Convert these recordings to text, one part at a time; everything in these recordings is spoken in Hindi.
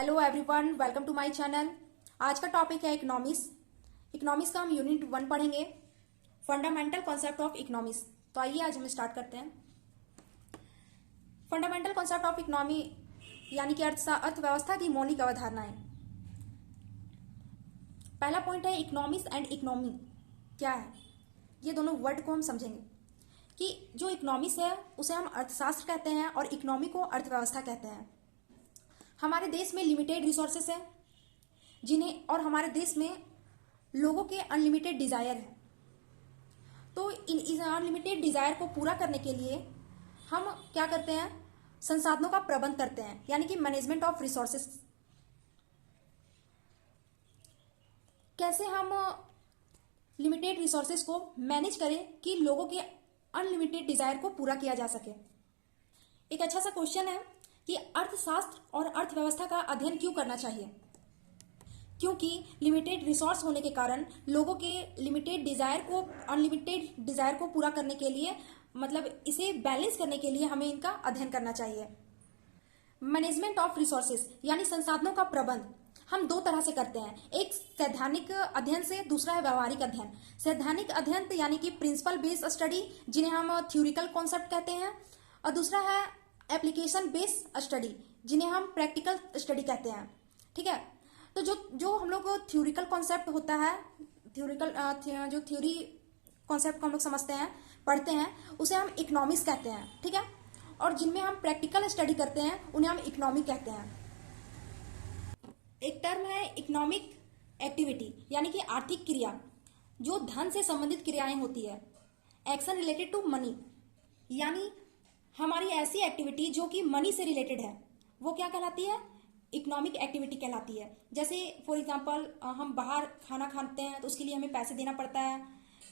Hello everyone, welcome to my channel. आज का टॉपिक है इकोनॉमिक्स। इकोनॉमिक्स का हम यूनिट 1 पढ़ेंगे, फंडामेंटल कॉन्सेप्ट ऑफ इकोनॉमिक्स। तो आइए आज हम स्टार्ट करते हैं। फंडामेंटल कॉन्सेप्ट ऑफ इकोनॉमी यानी कि अर्थव्यवस्था की मौलिक अवधारणाएं। पहला पॉइंट है इकोनॉमिक्स एंड इकोनॉमी क्या है। ये दोनों वर्ड को हम समझेंगे कि जो इकोनॉमिक्स है उसे हम अर्थशास्त्र कहते हैं और इकोनॉमी को अर्थव्यवस्था कहते हैं। हमारे देश में लिमिटेड रिसोर्सेस है जिन्हें और हमारे देश में लोगों के अनलिमिटेड डिजायर है। तो इस अनलिमिटेड डिजायर को पूरा करने के लिए हम क्या करते हैं, संसाधनों का प्रबंध करते हैं, यानी कि मैनेजमेंट ऑफ रिसोर्सेस। कैसे हम लिमिटेड रिसोर्सेस को मैनेज करें कि लोगों के अनलिमिटेड डिजायर को पूरा किया जा सके। एक अच्छा सा क्वेश्चन है कि अर्थशास्त्र और अर्थव्यवस्था का अध्ययन क्यों करना चाहिए। क्योंकि लिमिटेड रिसोर्स होने के कारण लोगों के लिमिटेड डिजायर को अनलिमिटेड डिजायर को पूरा करने के लिए, मतलब इसे बैलेंस करने के लिए हमें इनका अध्ययन करना चाहिए। मैनेजमेंट ऑफ रिसोर्सेस यानी संसाधनों का प्रबंध हम दो तरह से करते हैं, एक सैद्धांतिक अध्ययन से, दूसरा है व्यवहारिक अध्ययन। सैद्धांतिक अध्ययन यानी कि प्रिंसिपल बेस्ड स्टडी जिन्हें हम थ्योरिकल कॉन्सेप्ट कहते हैं, और दूसरा है एप्लीकेशन बेस्ड स्टडी जिन्हें हम प्रैक्टिकल स्टडी कहते हैं। ठीक है, तो जो हम लोग थ्योरिकल कॉन्सेप्ट होता है, जो थ्योरी कॉन्सेप्ट को हम लोग समझते हैं, पढ़ते हैं, उसे हम इकोनॉमिक्स कहते हैं। ठीक है, और जिनमें हम प्रैक्टिकल स्टडी करते हैं उन्हें हम इकोनॉमिक कहते हैं। एक टर्म है इकोनॉमिक एक्टिविटी यानी कि आर्थिक क्रिया, जो धन से संबंधित क्रियाएं होती है। एक्शन रिलेटेड टू मनी यानी हमारी ऐसी एक्टिविटी जो कि मनी से रिलेटेड है, वो क्या कहलाती है, इकोनॉमिक एक्टिविटी कहलाती है। जैसे फॉर एग्जांपल हम बाहर खाना खाते हैं तो उसके लिए हमें पैसे देना पड़ता है,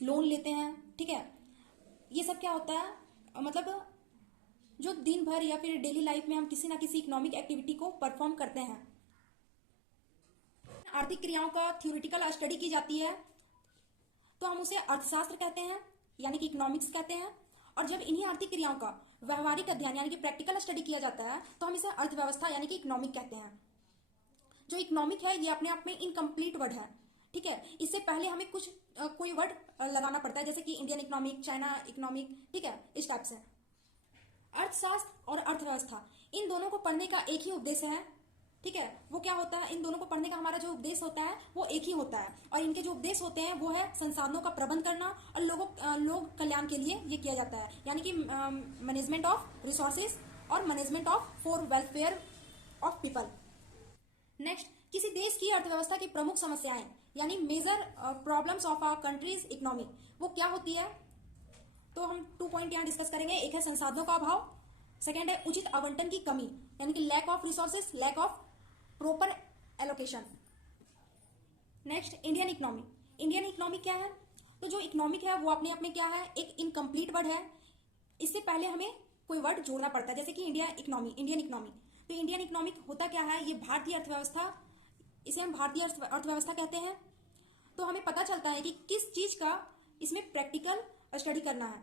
लोन लेते हैं। ठीक है, ये सब क्या होता है, मतलब जो दिन भर या फिर डेली लाइफ में हम किसी ना किसी इकोनॉमिक एक्टिविटी को परफॉर्म करते हैं। आर्थिक क्रियाओं का थ्योरेटिकल स्टडी की जाती है तो हम उसे अर्थशास्त्र कहते हैं यानी कि इकोनॉमिक्स कहते हैं। और जब इन्हीं आर्थिक क्रियाओं का व्यवहारिक अध्ययन यानी कि प्रैक्टिकल स्टडी किया जाता है तो हम इसे अर्थव्यवस्था यानी कि इकोनॉमिक कहते हैं। जो इकोनॉमिक है ये अपने आप में इनकम्प्लीट वर्ड है। ठीक है, इससे पहले हमें कोई वर्ड लगाना पड़ता है, जैसे कि इंडियन इकोनॉमिक, चाइना इकोनॉमिक। ठीक है, इस टाइप से। अर्थशास्त्र और अर्थव्यवस्था इन दोनों को पढ़ने का एक ही उद्देश्य है। ठीक है, वो क्या होता है, इन दोनों को पढ़ने का हमारा जो उद्देश्य होता है वो एक ही होता है, और इनके जो उद्देश्य होते हैं वो है संसाधनों का प्रबंध करना और लोग कल्याण के लिए ये किया जाता है, यानी कि मैनेजमेंट ऑफ रिसोर्सेज और management of for welfare of people. Next, किसी देश की अर्थव्यवस्था की प्रमुख समस्याएं यानी major problems of our country's economy, वो क्या होती है। तो हम 2 पॉइंट यहाँ डिस्कस करेंगे। एक है संसाधनों का अभाव, सेकेंड है उचित आवंटन की कमी यानी कि lack of resources, lack of proper allocation. Next, Indian economy. Indian economy क्या है, तो जो इकोनॉमिक है वो अपने आप में क्या है, एक इनकम्प्लीट वर्ड है। इससे पहले हमें कोई वर्ड जोड़ना पड़ता है, जैसे कि इंडियन इकोनॉमी। तो इंडियन इकोनॉमिक होता क्या है, ये भारतीय अर्थव्यवस्था, इसे हम भारतीय अर्थव्यवस्था कहते हैं। तो हमें पता चलता है कि किस चीज का इसमें प्रैक्टिकल स्टडी करना है।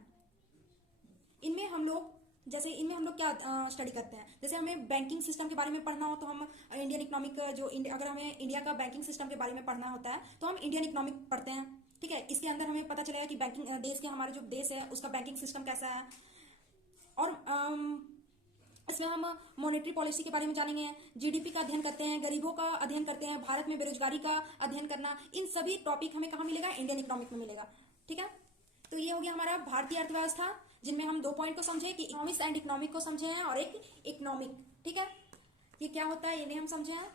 इनमें हम लोग क्या स्टडी करते हैं, जैसे हमें बैंकिंग सिस्टम के बारे में पढ़ना हो तो हम इंडियन इकोनॉमिक, अगर हमें इंडिया का बैंकिंग सिस्टम के बारे में पढ़ना होता है तो हम इंडियन इकोनॉमिक पढ़ते हैं। ठीक है, इसके अंदर हमें पता चलेगा कि बैंकिंग देश के, हमारे जो देश है उसका बैंकिंग सिस्टम कैसा है। और इसमें हम मॉनेटरी पॉलिसी के बारे में जानेंगे, जीडीपी का अध्ययन करते हैं, गरीबों का अध्ययन करते हैं, भारत में बेरोजगारी का अध्ययन करना। इन सभी टॉपिक हमें कहाँ मिलेगा, इंडियन इकोनॉमिक में मिलेगा। ठीक है, तो ये हो गया हमारा भारतीय अर्थव्यवस्था, जिनमें हम 2 पॉइंट को समझे कि इकोनॉमिक्स एंड इकोनॉमिक को समझे हैं, और एक इकोनॉमिक। ठीक है, ये क्या होता है इन्हें हम समझे हैं।